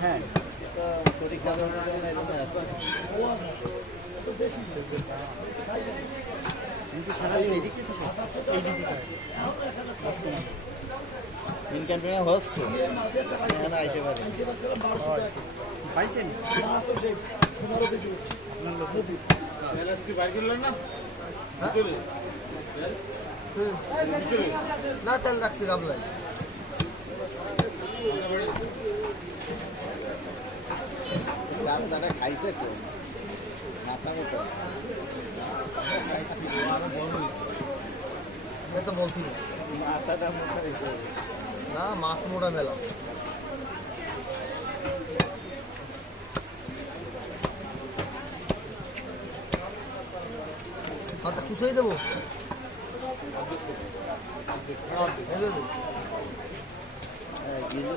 হ্যাঁ পরীক্ষা কিন্তু সারাদিন এদিকে ক্যাম্পেইন হচ্ছে এখানে আইসে পারে পাইছেন না তেল রাখছি গাবলায় গাবলাটা খাইছে তো মাথা মোটা তো বলছি মাথাটা মোটা হয়েছে না মাছ মোটা মেলা হাতে খুঁজেই দেবো গিলু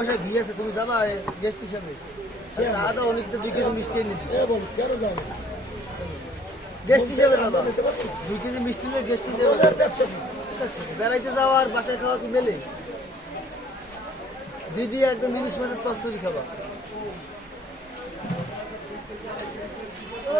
আছে ঘি আছে তুমি যাবা গেস্ট হিসাবে আদা অনেক দিকে মিষ্টি গেস্ট হিসাবে যাবা 2 কেজি মিষ্টি নিয়ে গেস্ট হিসাবে বেড়াইতে যাওয়া আর বাসায় খাওয়া কি মেলে দিদি একদম ইলিশ মাছের সস তৈরি খাবা